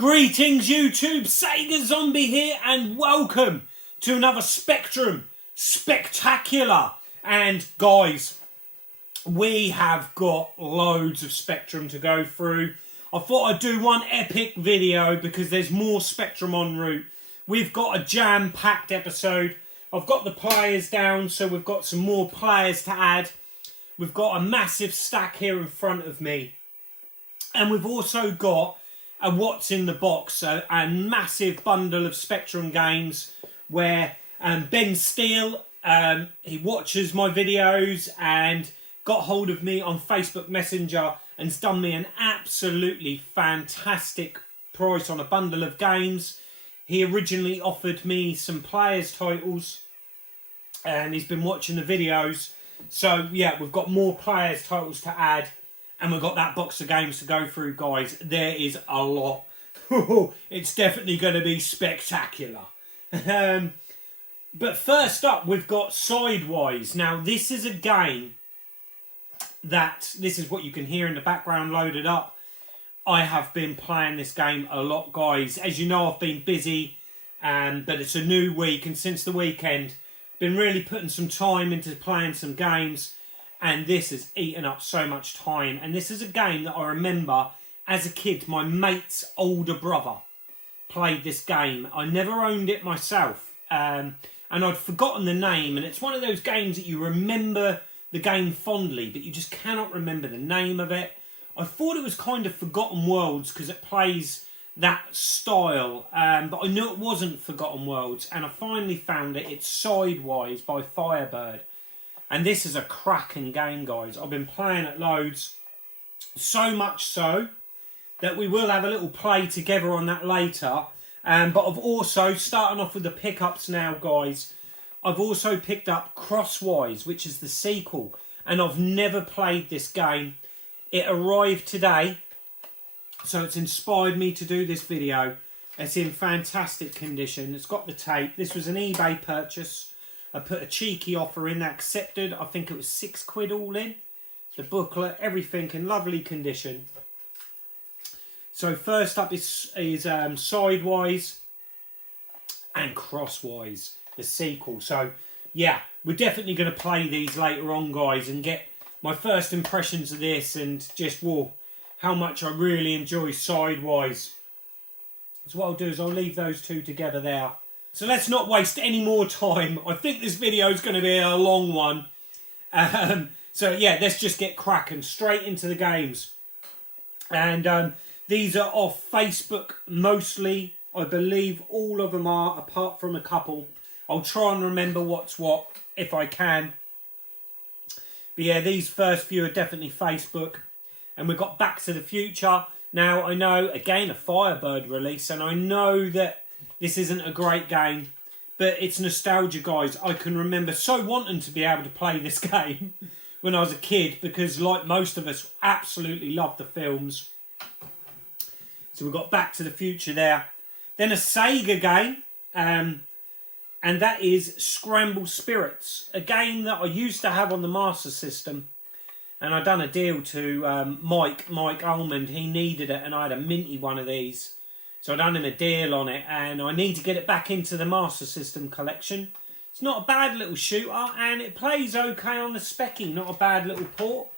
Greetings YouTube, Sega Zombie here and welcome to another Spectrum Spectacular. And guys, we have got loads of Spectrum to go through. I thought I'd do one epic video because there's more Spectrum en route. We've got a jam-packed episode. I've got the players down, so we've got some more players to add. We've got a massive stack here in front of me. And we've also got a what's in the box, a massive bundle of Spectrum games where Ben Steele, he watches my videos and got hold of me on Facebook Messenger and's done me an absolutely fantastic price on a bundle of games. He originally offered me some players titles and he's been watching the videos. So yeah, we've got more players titles to add. And we've got that box of games to go through, guys. There is a lot. It's definitely going to be spectacular. But first up, we've got Sidewise. Now, this is a game that... This is what you can hear in the background loaded up. I have been playing this game a lot, guys. As you know, I've been busy. But it's a new week. And since the weekend, been really putting some time into playing some games. And this has eaten up so much time. And this is a game that I remember as a kid, my mate's older brother played this game. I never owned it myself. And I'd forgotten the name. And it's one of those games that you remember the game fondly, but you just cannot remember the name of it. I thought it was kind of Forgotten Worlds because it plays that style. But I knew it wasn't Forgotten Worlds. And I finally found it. It's Sidewise by Firebird. And this is a cracking game, guys. I've been playing it loads. So much so that we will have a little play together on that later. But I've also, starting off with the pickups now, guys. I've also picked up Crosswise, which is the sequel. And I've never played this game. It arrived today. So it's inspired me to do this video. It's in fantastic condition. It's got the tape. This was an eBay purchase. I put a cheeky offer in, accepted. I think it was £6 all in. The booklet, everything in lovely condition. So first up is Sidewise and Crosswise, the sequel. So yeah, we're definitely going to play these later on, guys, and get my first impressions of this and just, whoa, how much I really enjoy Sidewise. So what I'll do is I'll leave those two together there. So let's not waste any more time. I think this video is going to be a long one. So yeah, let's just get cracking straight into the games. And these are off Facebook mostly. I believe all of them are, apart from a couple. I'll try and remember what's what if I can. But yeah, these first few are definitely Facebook. And we've got Back to the Future. Now, I know, again, a Firebird release. And I know that this isn't a great game, but it's nostalgia, guys. I can remember so wanting to be able to play this game when I was a kid because, like most of us, absolutely loved the films. So we've got Back to the Future there. Then a Sega game, and that is Scramble Spirits, a game that I used to have on the Master System. And I done a deal to Mike Almond. He needed it, and I had a minty one of these. So I done him a deal on it, and I need to get it back into the Master System collection. It's not a bad little shooter, and it plays okay on the speccy. Not a bad little port.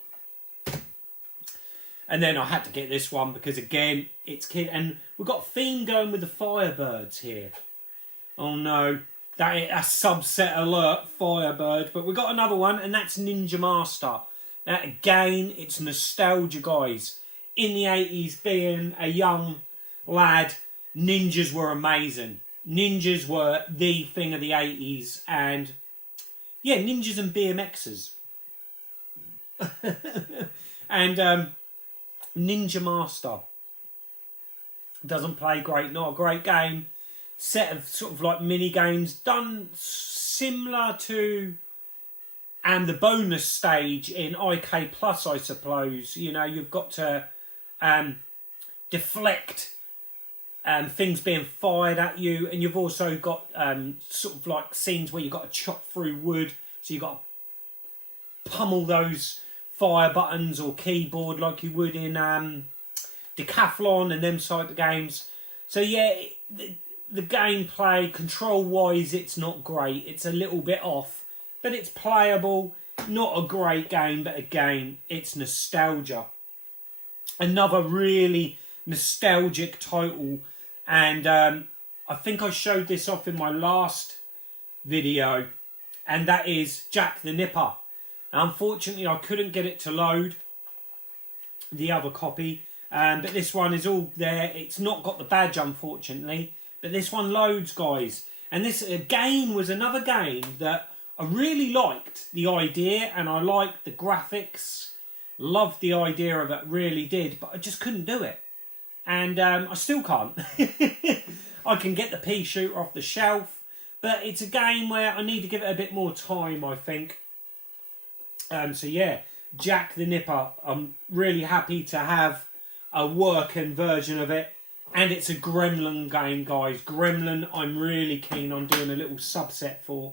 And then I had to get this one because, again, it's kid. And we've got a theme going with the Firebirds here. Oh no, that's subset alert, Firebird. But we've got another one, and that's Ninja Master. Now, again, it's nostalgia, guys. In the 80s, being a young lad, ninjas were amazing. Ninjas were the thing of the 80s. And, yeah, ninjas and BMXers. And Ninja Master. Doesn't play great, not a great game. Set of sort of like mini games done similar to the bonus stage in IK Plus, I suppose. You know, you've got to deflect things being fired at you, and you've also got sort of like scenes where you've got to chop through wood, so you've got to pummel those fire buttons or keyboard like you would in Decathlon and them type of games. So yeah, the gameplay, control-wise, it's not great. It's a little bit off, but it's playable. Not a great game, but again, it's nostalgia. Another really nostalgic title, and I think I showed this off in my last video, and that is Jack the Nipper. Unfortunately, I couldn't get it to load, the other copy, but this one is all there. It's not got the badge, unfortunately, but this one loads, guys. And this again was another game that I really liked the idea, and I liked the graphics, loved the idea of it, really did, but I just couldn't do it. And I still can't. I can get the pea shooter off the shelf, but it's a game where I need to give it a bit more time, I think. So yeah, Jack the Nipper, I'm really happy to have a working version of it. And it's a Gremlin game, guys. Gremlin, I'm really keen on doing a little subset for.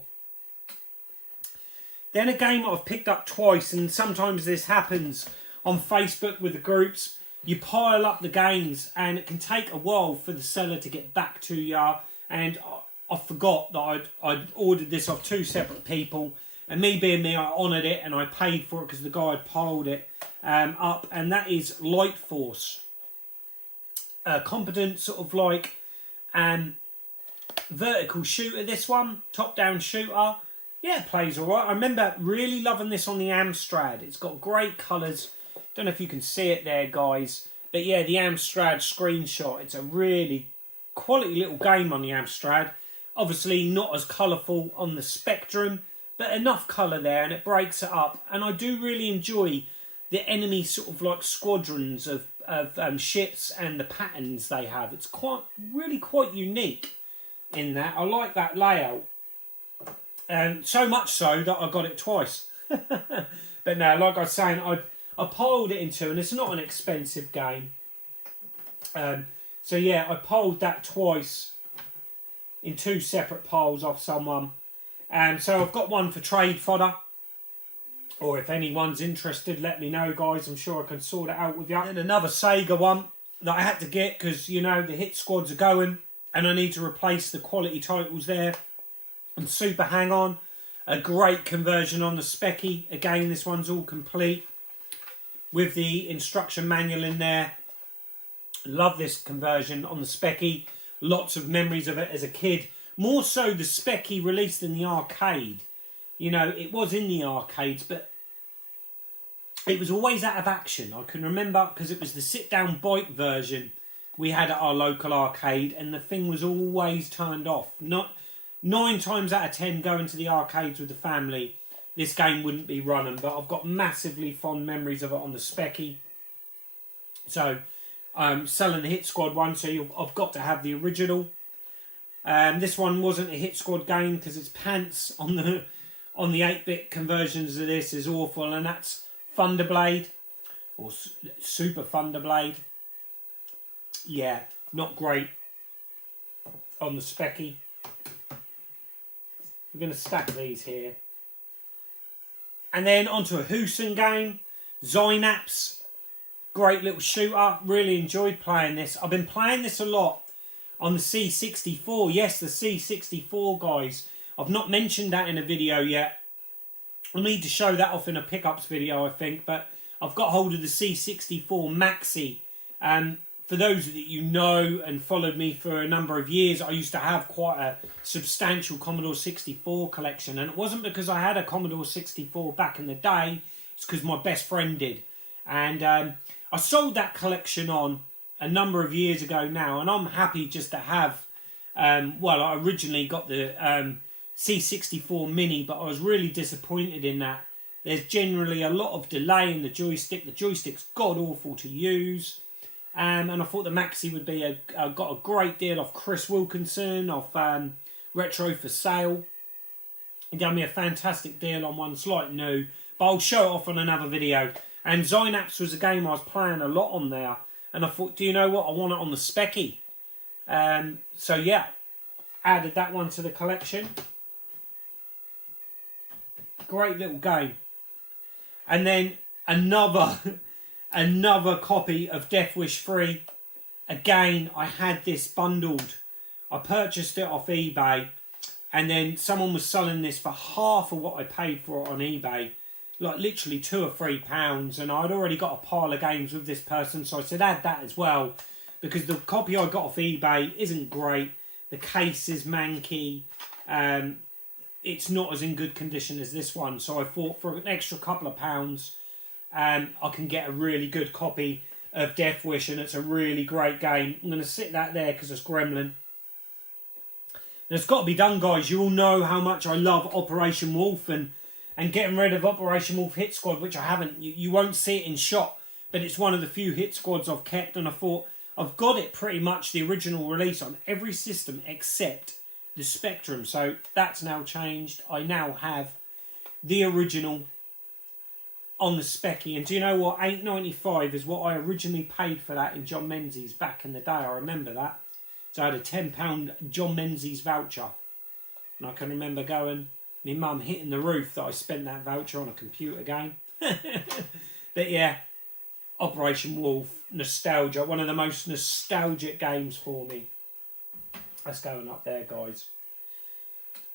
Then a game I've picked up twice, and sometimes this happens on Facebook with the groups. You pile up the games, and it can take a while for the seller to get back to you. And I forgot that I'd ordered this off two separate people. And me being me, I honoured it, and I paid for it because the guy had piled it up. And that is Light Force. Competent sort of like vertical shooter, this one. Top-down shooter. Yeah, it plays alright. I remember really loving this on the Amstrad. It's got great colours. Don't know if you can see it there, guys. But yeah, the Amstrad screenshot. It's a really quality little game on the Amstrad. Obviously not as colourful on the Spectrum, but enough colour there, and it breaks it up. And I do really enjoy the enemy sort of like squadrons of ships and the patterns they have. It's really quite unique in that. I like that layout. So much so that I got it twice. But no, like I was saying, I piled it into, and it's not an expensive game. So yeah, I piled that twice in two separate piles off someone. So I've got one for trade fodder. Or if anyone's interested, let me know, guys. I'm sure I can sort it out with you. And another Sega one that I had to get because, you know, the hit squads are going. And I need to replace the quality titles there. And Super Hang On. A great conversion on the speccy. Again, this one's all complete with the instruction manual in there. Love this conversion on the speccy. Lots of memories of it as a kid. More so the speccy released in the arcade. You know, it was in the arcades, but it was always out of action. I can remember because it was the sit-down bike version we had at our local arcade, and the thing was always turned off. Not 9 times out of 10 going to the arcades with the family, this game wouldn't be running, but I've got massively fond memories of it on the speccy. So I'm selling the Hit Squad one, so I've got to have the original. This one wasn't a Hit Squad game because its pants on the 8-bit conversions of this is awful, and that's Thunderblade, or Super Thunderblade. Yeah, not great on the speccy. We're going to stack these here. And then onto a Hoosen game, Synapse. Great little shooter, really enjoyed playing this. I've been playing this a lot on the C64. Yes, the C64, guys. I've not mentioned that in a video yet. I'll need to show that off in a pickups video, I think. But I've got hold of the C64 Maxi. For those that you know and followed me for a number of years, I used to have quite a substantial Commodore 64 collection. And it wasn't because I had a Commodore 64 back in the day. It's because my best friend did. And I sold that collection on a number of years ago now. And I'm happy just to have... well, I originally got the... C64 Mini, but I was really disappointed in that. There's generally a lot of delay in the joystick. The joystick's god-awful to use. And I thought the Maxi would be got a great deal off Chris Wilkinson, off Retro for Sale. He gave me a fantastic deal on one, slight new, but I'll show it off on another video. And Synapse was a game I was playing a lot on there. And I thought, do you know what? I want it on the speccy. So yeah, added that one to the collection. Great little game. And then another copy of Death Wish 3. again, I had this bundled. I purchased it off eBay, and then someone was selling this for half of what I paid for it on eBay. Like literally £2 or £3, and I'd already got a pile of games with this person, so I said add that as well, because the copy I got off eBay isn't great. The case is manky. It's not as in good condition as this one, so I thought for an extra couple of pounds, I can get a really good copy of Death Wish, and it's a really great game. I'm going to sit that there because it's Gremlin. And it's got to be done, guys. You all know how much I love Operation Wolf, and getting rid of Operation Wolf Hit Squad, which I haven't. You won't see it in shop, but it's one of the few hit squads I've kept, and I thought I've got it pretty much the original release on every system except the Spectrum. So that's now changed. I now have the original on the Specky, and do you know what? $8.95 is what I originally paid for that in John Menzies back in the day. I remember that. So I had a £10 John Menzies voucher, and I can remember going, my mum hitting the roof that I spent that voucher on a computer game. But yeah, Operation Wolf, nostalgia, one of the most nostalgic games for me. That's going up there, guys.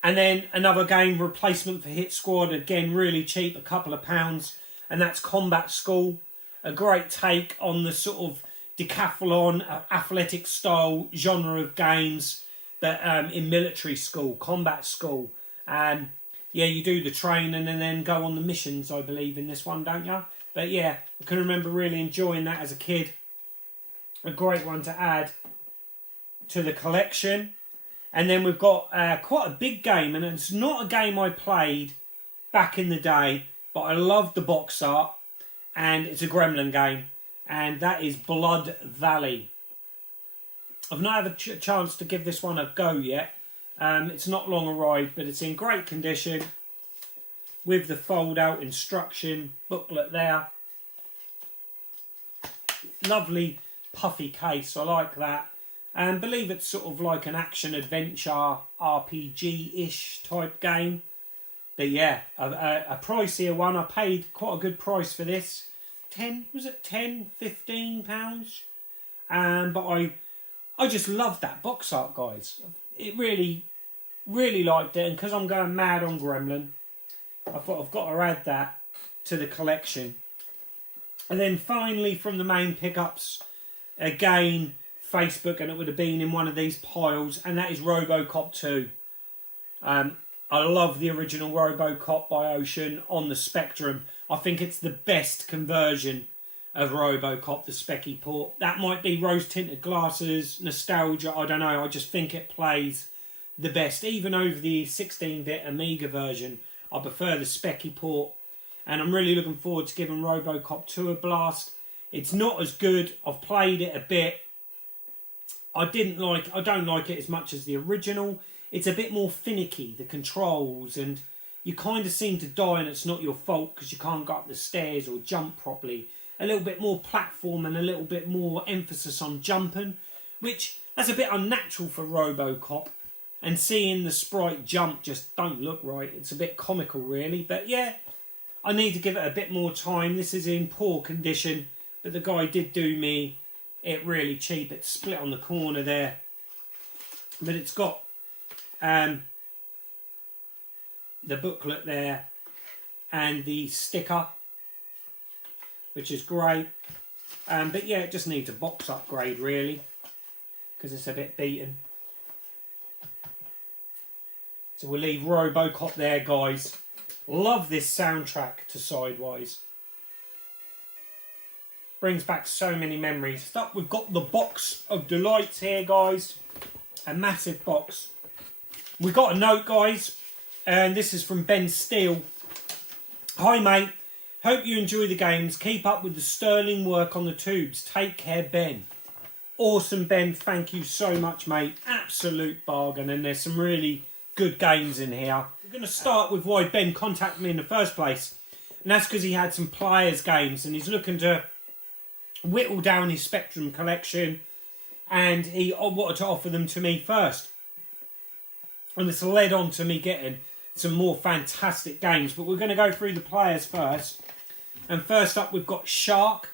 And then another game, replacement for Hit Squad, again really cheap, a couple of pounds, and that's Combat School. A great take on the sort of decathlon, athletic style genre of games, but in military school, combat school. Yeah, you do the training and then go on the missions, I believe, in this one, don't you? But yeah, I can remember really enjoying that as a kid. A great one to add to the collection. And then we've got quite a big game, and it's not a game I played back in the day, but I love the box art, and it's a Gremlin game, and that is Blood Valley. I've not had a chance to give this one a go yet. It's not long arrived, but it's in great condition with the fold-out instruction booklet there. Lovely puffy case, I like that. And believe it's sort of like an action-adventure RPG-ish type game. But yeah, a pricier one. I paid quite a good price for this. Was it 10, 15 pounds? But I just loved that box art, guys. It really liked it, and because I'm going mad on Gremlin, I thought I've got to add that to the collection. And then finally, from the main pickups, again, Facebook, and it would have been in one of these piles, and that is RoboCop 2. I love the original RoboCop by Ocean on the Spectrum. I think it's the best conversion of RoboCop, the Specky port. That might be rose-tinted glasses, nostalgia, I don't know. I just think it plays the best. Even over the 16-bit Amiga version, I prefer the Specky port. And I'm really looking forward to giving RoboCop 2 a blast. It's not as good. I've played it a bit. I don't like it as much as the original. It's a bit more finicky, the controls, and you kind of seem to die and it's not your fault because you can't go up the stairs or jump properly. A little bit more platform and a little bit more emphasis on jumping, which that's a bit unnatural for RoboCop. And seeing the sprite jump just don't look right. It's a bit comical, really. But yeah, I need to give it a bit more time. This is in poor condition, but the guy did do me it really cheap. It's split on the corner there, but it's got the booklet there and the sticker, which is great. But yeah, it just needs a box upgrade really, because it's a bit beaten. So we'll leave RoboCop there, guys. Love this soundtrack to Sidewise. Brings back so many memories. Up, we've got the box of delights here, guys. A massive box. We got a note, guys, and this is from Ben Steele. Hi, mate. Hope you enjoy the games. Keep up with the sterling work on the tubes. Take care, Ben. Awesome, Ben. Thank you so much, mate. Absolute bargain, and there's some really good games in here. We're going to start with why Ben contacted me in the first place, and that's because he had some Players games, and he's looking to whittle down his Spectrum collection, and he wanted to offer them to me first. And this led on to me getting some more fantastic games, but we're going to go through the Players first. And first up, we've got Shark.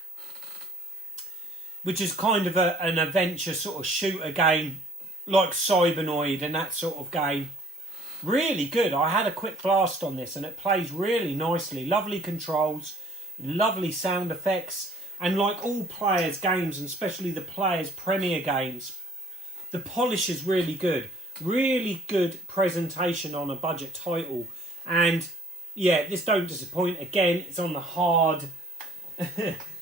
which is kind of an adventure sort of shooter game, like Cybernoid and that sort of game. Really good. I had a quick blast on this and it plays really nicely. Lovely controls, lovely sound effects, and like all players' games, and especially the players' premier games, the polish is really good. Really good presentation on a budget title. And yeah, this don't disappoint. Again, it's on the hard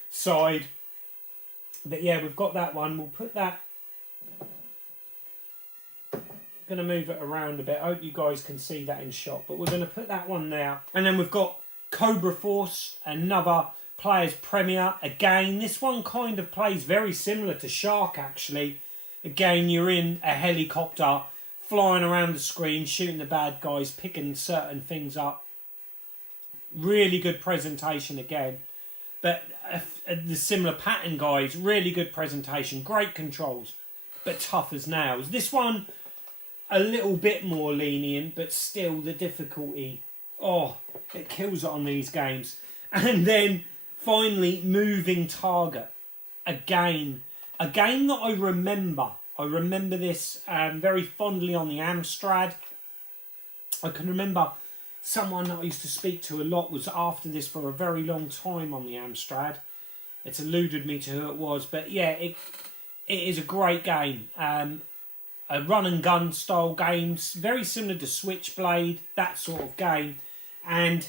side. But yeah, we've got that one. We'll put that... Going to move it around a bit. I hope you guys can see that in shot. But we're going to put that one there. And then we've got Cobra Force, another player's premier. Again, this one kind of plays very similar to Shark, actually. Again, you're in a helicopter, flying around the screen, shooting the bad guys, picking certain things up. Really good presentation again. But the similar pattern, guys, really good presentation. Great controls, but tough as nails. This one, a little bit more lenient, but still the difficulty, oh, it kills it on these games. And then finally, Moving Target. Again, a game that I remember. I remember this very fondly on the Amstrad. I can remember someone that I used to speak to a lot was after this for a very long time on the Amstrad. It's eluded me to who it was, but yeah, it is a great game. A run and gun style game, very similar to Switchblade, that sort of game. And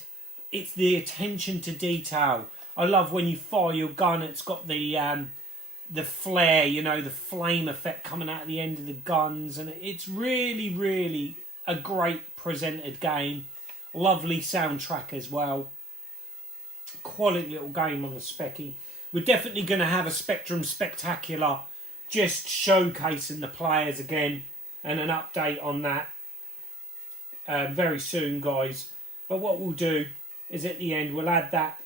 it's the attention to detail. I love when you fire your gun, it's got the flare, you know, the flame effect coming out of the end of the guns. And it's really, really a great presented game. Lovely soundtrack as well. Quality little game on the Speccy. We're definitely going to have a Spectrum Spectacular just showcasing the players again, and an update on that very soon, guys. But what we'll do is at the end we'll add that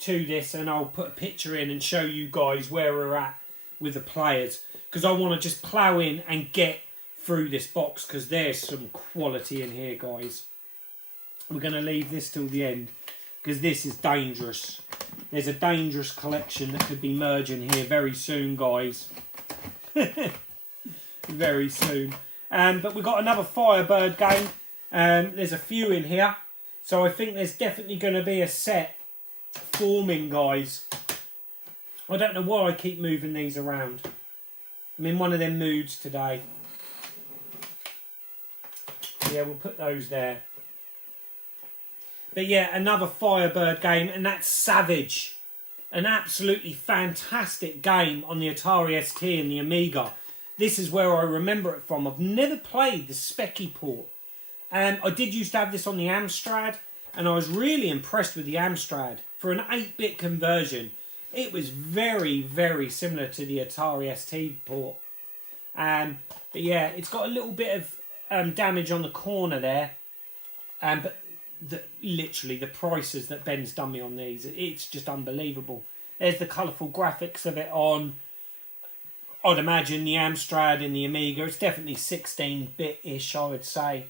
to this, and I'll put a picture in and show you guys where we're at with the players, because I want to just plough in and get through this box, because there's some quality in here, guys. We're going to leave this till the end because this is dangerous. There's a dangerous collection that could be merging here very soon, guys. Very soon. But we've got another Firebird game. There's a few in here. So I think there's definitely going to be a set forming, guys. I don't know why I keep moving these around. I'm in one of them moods today. Yeah, we'll put those there. But yeah, another Firebird game, and that's Savage. An absolutely fantastic game on the Atari ST and the Amiga. This is where I remember it from. I've never played the Speccy port. I did used to have this on the Amstrad, and I was really impressed with the Amstrad. For an 8-bit conversion, it was very, very similar to the Atari ST port. But yeah, it's got a little bit of damage on the corner there. But literally, the prices that Ben's done me on these, it's just unbelievable. There's the colourful graphics of it on, I'd imagine, the Amstrad and the Amiga. It's definitely 16-bit-ish, I would say.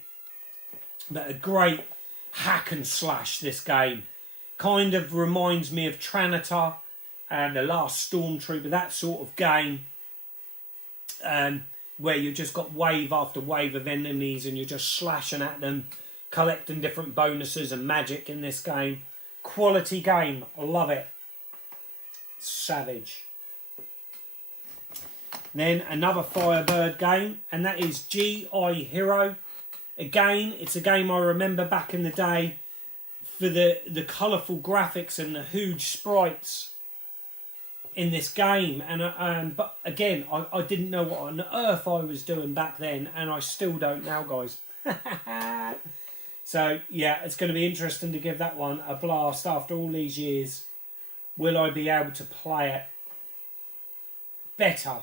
But a great hack and slash, this game. Kind of reminds me of Tranitar and The Last Stormtrooper, that sort of game. Where you just got wave after wave of enemies and you're just slashing at them, collecting different bonuses and magic in this game. Quality game. I love it. Savage. Then another Firebird game, and that is G.I. Hero. Again, it's a game I remember back in the day for the colourful graphics and the huge sprites in this game. But again, I didn't know what on earth I was doing back then, and I still don't now, guys. So, yeah, it's going to be interesting to give that one a blast after all these years. Will I be able to play it better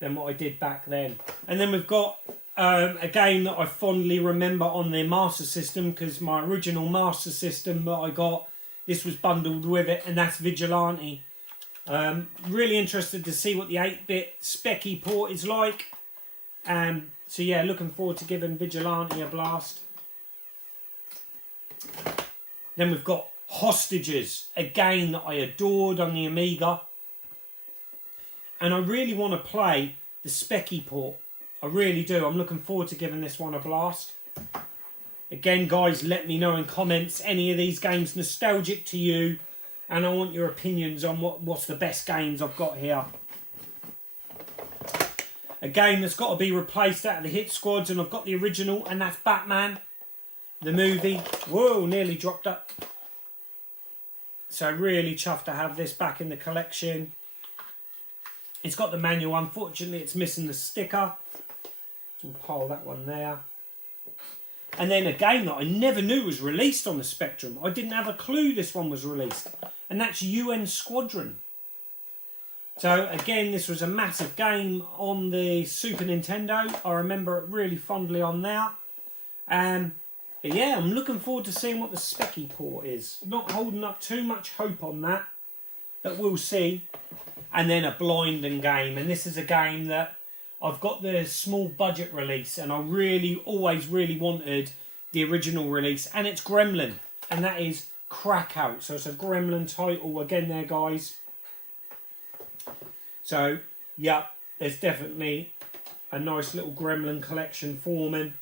than what I did back then? And then we've got a game that I fondly remember on the Master System, because my original Master System that I got, this was bundled with it, and that's Vigilante. Really interested to see what the 8-bit Speccy port is like. So, yeah, looking forward to giving Vigilante a blast. Then we've got Hostages, a game that I adored on the Amiga. And I really want to play the speccy port. I really do. I'm looking forward to giving this one a blast. Again, guys, let me know in comments, any of these games nostalgic to you, and I want your opinions on what's the best games I've got here. A game that's got to be replaced out of the hit squads, and I've got the original, and that's Batman, the movie. Whoa, nearly dropped up. So really chuffed to have this back in the collection. It's got the manual. Unfortunately, it's missing the sticker. So we'll pile that one there. And then a game that I never knew was released on the Spectrum. I didn't have a clue this one was released. And that's UN Squadron. So again, this was a massive game on the Super Nintendo. I remember it really fondly on there. But yeah, I'm looking forward to seeing what the speccy port is. Not holding up too much hope on that. But we'll see. And then a blinding game. And this is a game that I've got the small budget release, and I always really wanted the original release, and it's Gremlin, and that is Crackout. So it's a Gremlin title again there, guys. So, yeah, there's definitely a nice little Gremlin collection forming.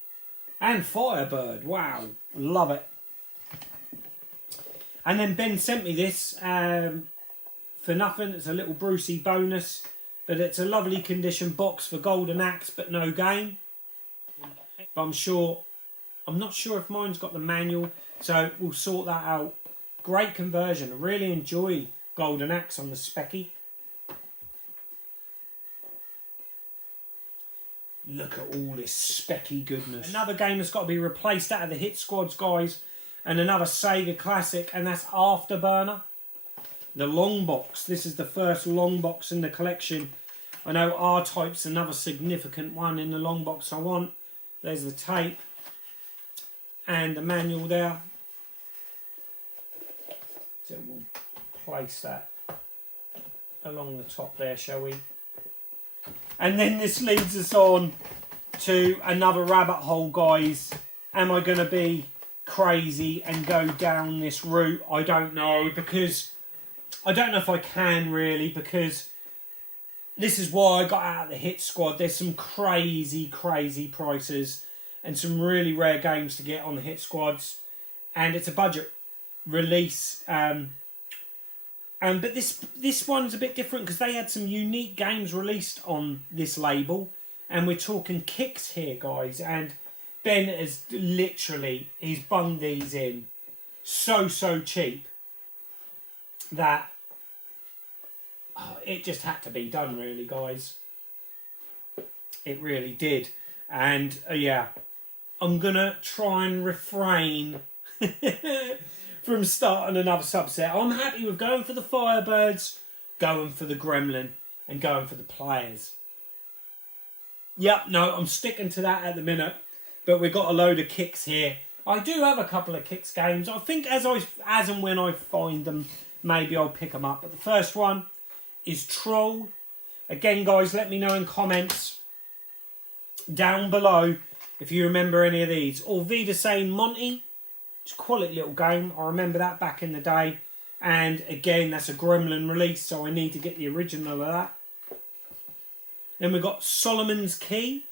And Firebird, wow, love it. And then Ben sent me this for nothing. It's a little Brucey bonus. But it's a lovely condition box for Golden Axe, but no game. But I'm not sure if mine's got the manual, so we'll sort that out. Great conversion. I really enjoy Golden Axe on the speccy. Look at all this speccy goodness. Another game that's got to be replaced out of the hit squads, guys. And another Sega classic, and that's Afterburner. The long box. This is the first long box in the collection. I know R-Type's another significant one in the long box I want. There's the tape. And the manual there. So we'll place that along the top there, shall we? And then this leads us on to another rabbit hole, guys. Am I going to be crazy and go down this route? I don't know, because I don't know if I can really, because this is why I got out of the hit squad. There's some crazy prices and some really rare games to get on the hit squads, and it's a budget release. But this one's a bit different because they had some unique games released on this label, and we're talking kicks here, guys. And Ben has he's bunged these in so cheap that it just had to be done, really, guys. It really did. And yeah, I'm gonna try and refrain from starting another subset. I'm happy with going for the Firebirds, going for the Gremlin, and going for the players. Yep, no, I'm sticking to that at the minute. But we've got a load of kicks here. I do have a couple of kicks games. I think as and when I find them, maybe I'll pick them up. But the first one is Troll. Again, guys, let me know in comments down below if you remember any of these. Or Vida saying Monty. It's a quality little game. I remember that back in the day. And again, that's a Gremlin release, so I need to get the original of that. Then we've got Solomon's Key.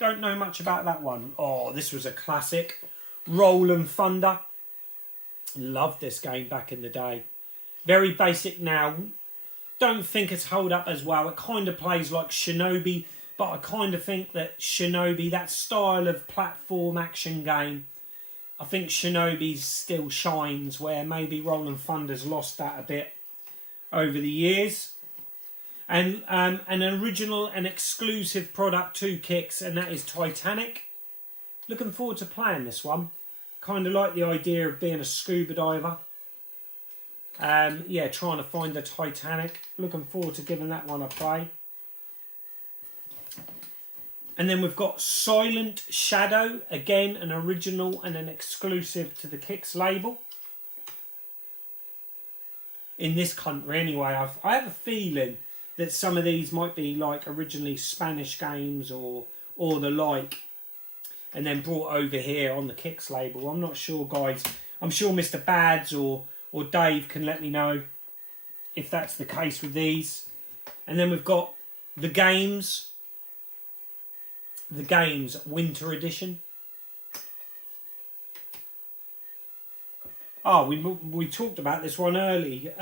Don't know much about that one. Oh, this was a classic. Roll and Thunder. Loved this game back in the day. Very basic now. Don't think it's held up as well. It kind of plays like Shinobi, but I kind of think that Shinobi, that style of platform action game, I think Shinobi still shines, where maybe Roll and Thunder's lost that a bit over the years. And an original and exclusive product to Kicks, and that is Titanic. Looking forward to playing this one. Kind of like the idea of being a scuba diver. Yeah, trying to find the Titanic. Looking forward to giving that one a play. And then we've got Silent Shadow. Again, an original and an exclusive to the Kicks label. In this country anyway. I have a feeling that some of these might be like originally Spanish games or the like, and then brought over here on the Kicks label. I'm not sure, guys. I'm sure Mr. Bads or Dave can let me know if that's the case with these. And then we've got the games winter edition. Oh, we talked about this one earlier.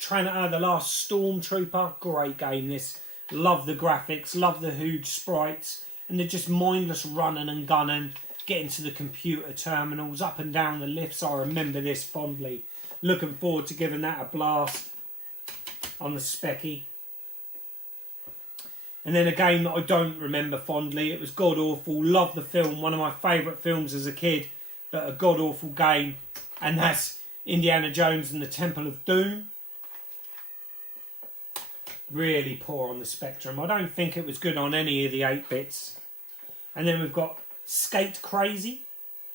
Trantor, the Last Stormtrooper, great game this. Love the graphics, love the huge sprites, and they're just mindless running and gunning, getting to the computer terminals, up and down the lifts. I remember this fondly. Looking forward to giving that a blast on the Speccy. And then a game that I don't remember fondly, it was god awful. Love the film, one of my favourite films as a kid, but a god awful game. And that's Indiana Jones and the Temple of Doom. Really poor on the Spectrum. I don't think it was good on any of the 8-bits. And then we've got Skate Crazy.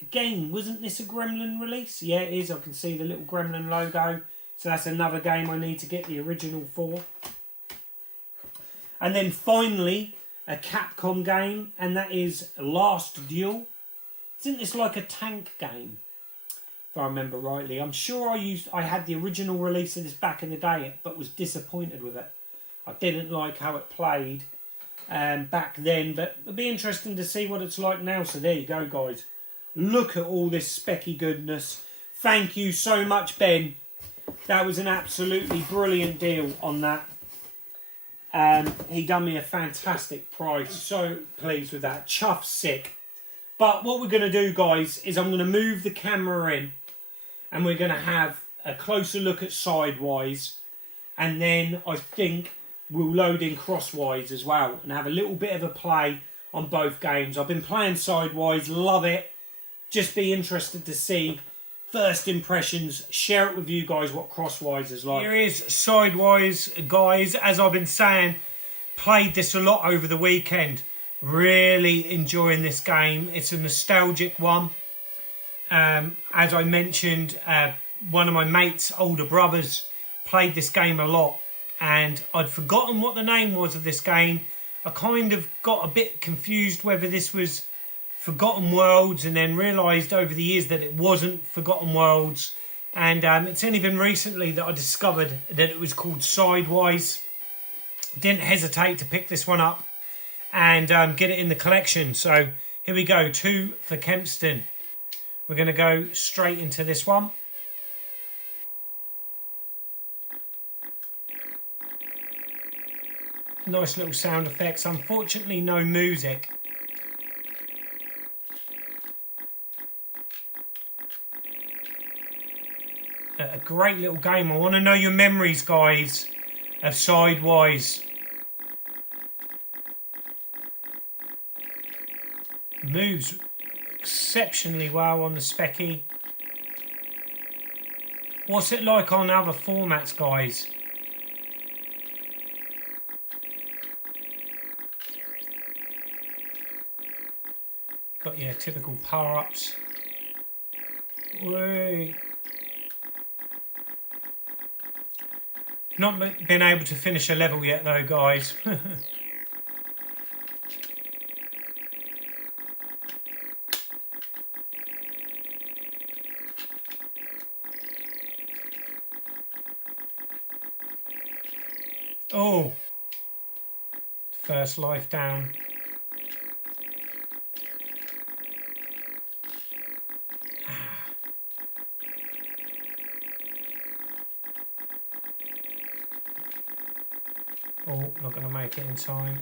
Again, wasn't this a Gremlin release? Yeah, it is. I can see the little Gremlin logo. So that's another game I need to get the original for. And then finally, a Capcom game. And that is Last Duel. Isn't this like a tank game? If I remember rightly. I'm sure I had the original release of this back in the day, but was disappointed with it. I didn't like how it played back then, but it'll be interesting to see what it's like now. So there you go, guys. Look at all this specky goodness. Thank you so much, Ben. That was an absolutely brilliant deal on that. He done me a fantastic price. So pleased with that. Chuff sick. But what we're going to do, guys, is I'm going to move the camera in. And we're going to have a closer look at Sidewise. And then I think we'll load in Crosswise as well. And have a little bit of a play on both games. I've been playing Sidewise. Love it. Just be interested to see first impressions. Share it with you guys what Crosswise is like. Here is Sidewise, guys. As I've been saying, played this a lot over the weekend. Really enjoying this game. It's a nostalgic one. As I mentioned, one of my mate's older brothers played this game a lot, and I'd forgotten what the name was of this game. I kind of got a bit confused whether this was Forgotten Worlds, and then realised over the years that it wasn't Forgotten Worlds. And it's only been recently that I discovered that it was called Sidewise. Didn't hesitate to pick this one up and get it in the collection. So here we go, 2 for Kempston. We're going to go straight into this one. Nice little sound effects. Unfortunately, no music. A great little game. I want to know your memories, guys, of Sidewise. Moves exceptionally well on the Speccy. What's it like on other formats, guys? Got your typical power-ups. Not been able to finish a level yet though, guys. Oh, first life down. Oh, not going to make it in time.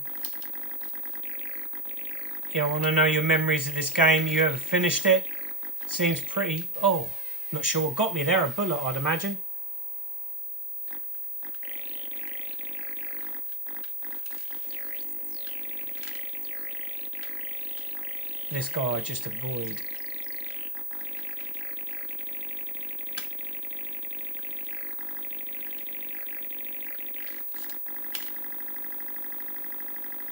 Yeah, I want to know your memories of this game. You ever finished it? Seems pretty... Oh, not sure what got me there. A bullet, I'd imagine. This guy I just avoid.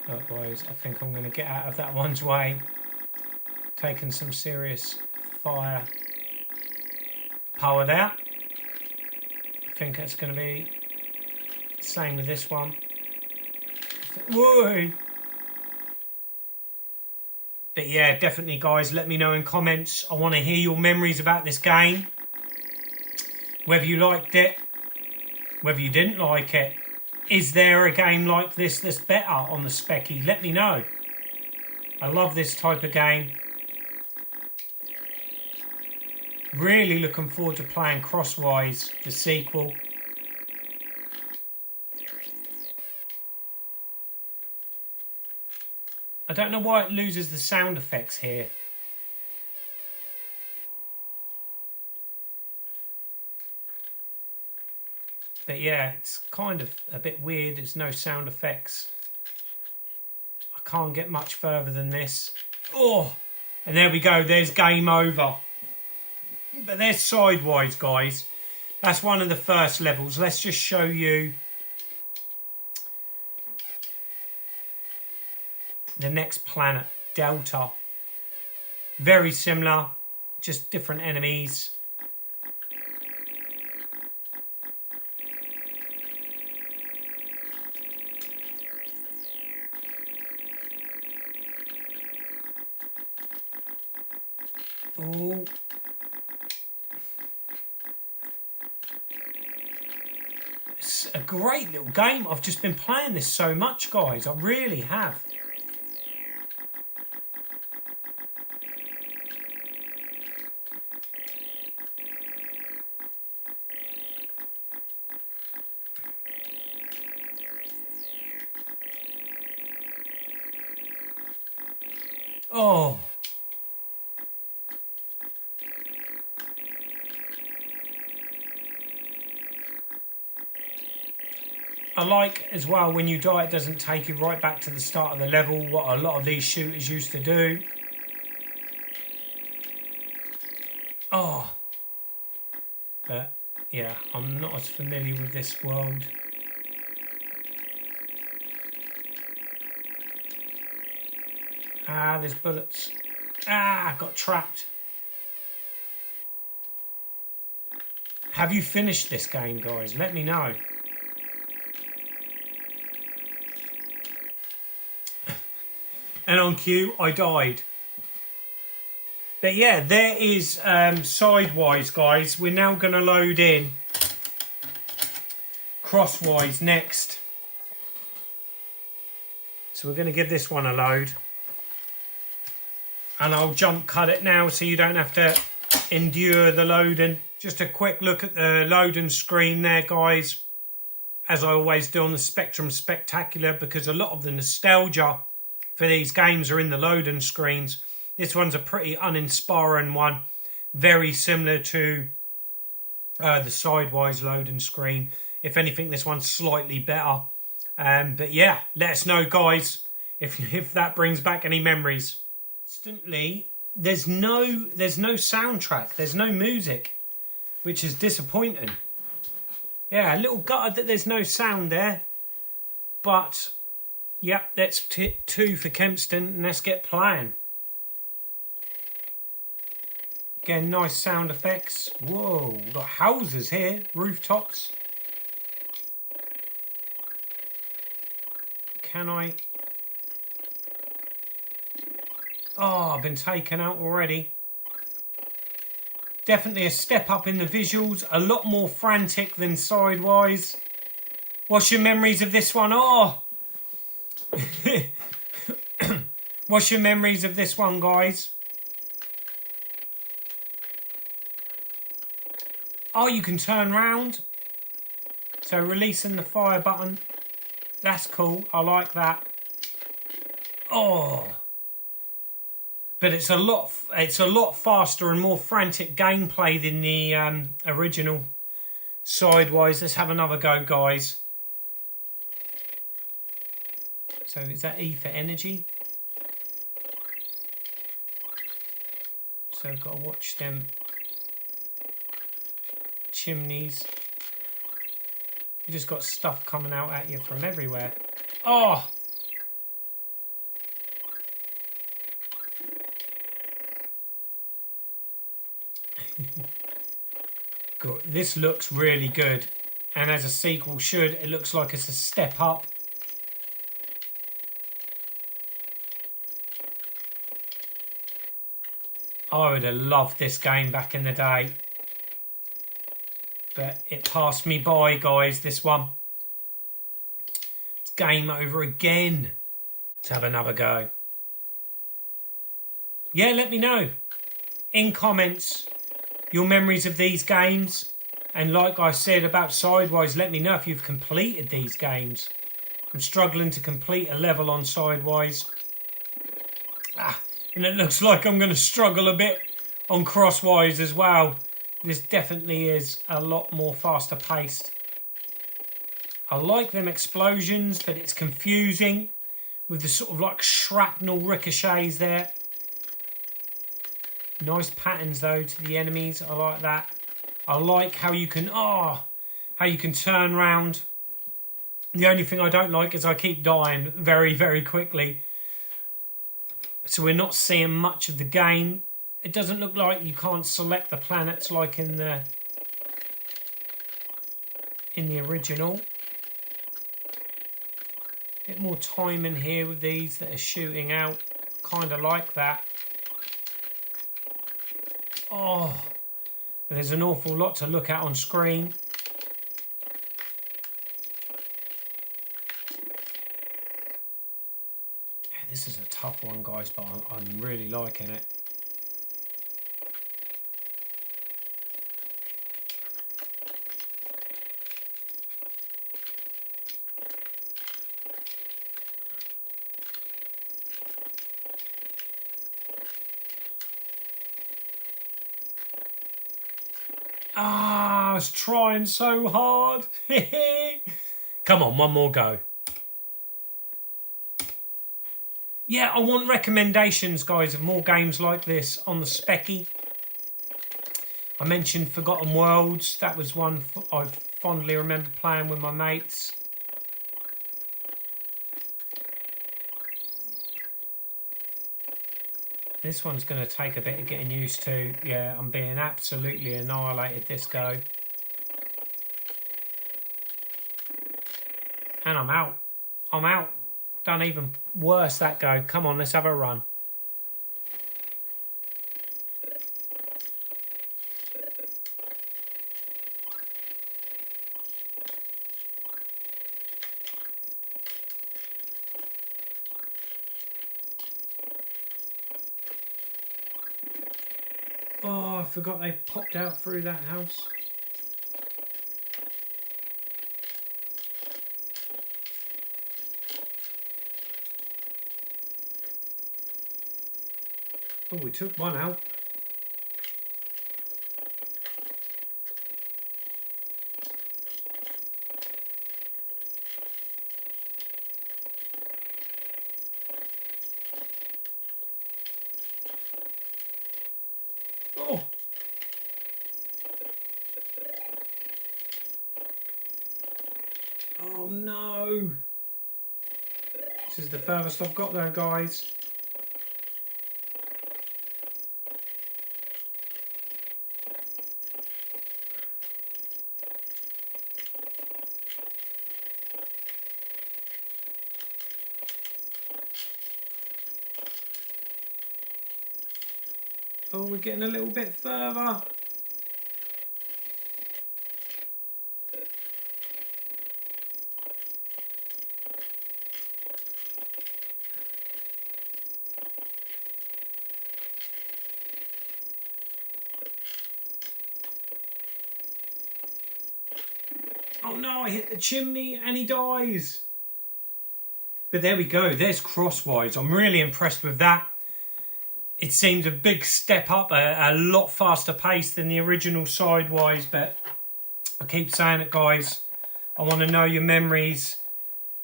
Otherwise, I think I'm going to get out of that one's way. Taking some serious fire. Powered out. I think it's going to be the same with this one. Whoa! But yeah, definitely, guys, let me know in comments. I want to hear your memories about this game. Whether you liked it, whether you didn't like it. Is there a game like this that's better on the speccy? Let me know. I love this type of game. Really looking forward to playing Crosswise, the sequel. I don't know why it loses the sound effects here. But yeah, it's kind of a bit weird. There's no sound effects. I can't get much further than this. Oh, and there we go. There's game over. But there's Sidewise, guys. That's one of the first levels. Let's just show you the next planet, Delta. Very similar, just different enemies. Oh. It's a great little game. I've just been playing this so much, guys. I really have. Oh. I like as well when you die it doesn't take you right back to the start of the level, what a lot of these shooters used to do. Oh. But yeah, I'm not as familiar with this world. Ah, there's bullets. Ah, got trapped. Have you finished this game, guys? Let me know. And on cue, I died. But yeah, there is Sidewise, guys. We're now going to load in Crosswise next. So we're going to give this one a load. And I'll jump cut it now so you don't have to endure the loading. Just a quick look at the loading screen there, guys. As I always do on the Spectrum Spectacular, because a lot of the nostalgia for these games are in the loading screens. This one's a pretty uninspiring one. Very similar to the Sidewise loading screen. If anything, this one's slightly better. But yeah, let us know, guys, if that brings back any memories. Instantly, there's no soundtrack. There's no music, which is disappointing. Yeah, a little gutted that there's no sound there. But yep, that's 2 for Kempston, and let's get playing. Again, nice sound effects. Whoa, we've got houses here, rooftops. Can I? Oh, I've been taken out already. Definitely a step up in the visuals. A lot more frantic than Sidewise. What's your memories of this one? Oh! What's your memories of this one, guys? Oh, you can turn round. So releasing the fire button. That's cool. I like that. Oh. But it's a lot faster and more frantic gameplay than the original Sidewise. Let's have another go, guys. So is that E for energy? So I've got to watch them chimneys. You just got stuff coming out at you from everywhere. Oh! Good. This looks really good. And as a sequel should, it looks like it's a step up. I would have loved this game back in the day. but it passed me by, guys, this one. It's game over again. Let's have another go. Yeah, let me know in comments your memories of these games. And like I said about Sidewise, let me know if you've completed these games. I'm struggling to complete a level on Sidewise. And it looks like I'm going to struggle a bit on Crosswise as well. This definitely is a lot more faster paced. I like them explosions, but it's confusing with the sort of like shrapnel ricochets there. Nice patterns though to the enemies. I like that. I like how you can turn round. The only thing I don't like is I keep dying very, very quickly. So we're not seeing much of the game. It doesn't look like you can't select the planets like in the original. Bit more time in here with these that are shooting out. Kind of like that. Oh, there's an awful lot to look at on screen. Yeah, this is a tough one, guys, but I'm really liking it. I was trying so hard. Come on, one more go. Yeah, I want recommendations, guys, of more games like this on the speccy. I mentioned Forgotten Worlds. That was one I fondly remember playing with my mates. This one's going to take a bit of getting used to. Yeah, I'm being absolutely annihilated this go. And I'm out. I'm out. Done even worse that go. Come on, let's have a run. Oh, I forgot they popped out through that house. Oh, we took one out. Oh. Oh no. This is the furthest I've got there, guys. Oh, we're getting a little bit further. Oh no, I hit the chimney and he dies. But there we go, there's Crosswise. I'm really impressed with that. It seemed a big step up, a lot faster pace than the original Sidewise, but I keep saying it, guys. I want to know your memories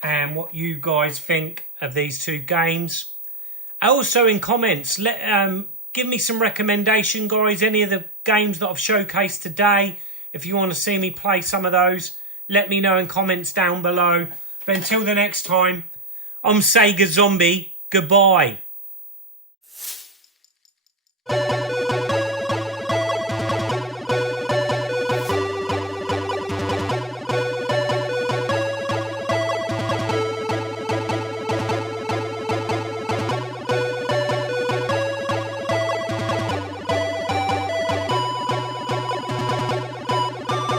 and what you guys think of these two games. Also in comments, give me some recommendation, guys. Any of the games that I've showcased today, if you want to see me play some of those, let me know in comments down below. But until the next time, I'm Sega Zombie. Goodbye.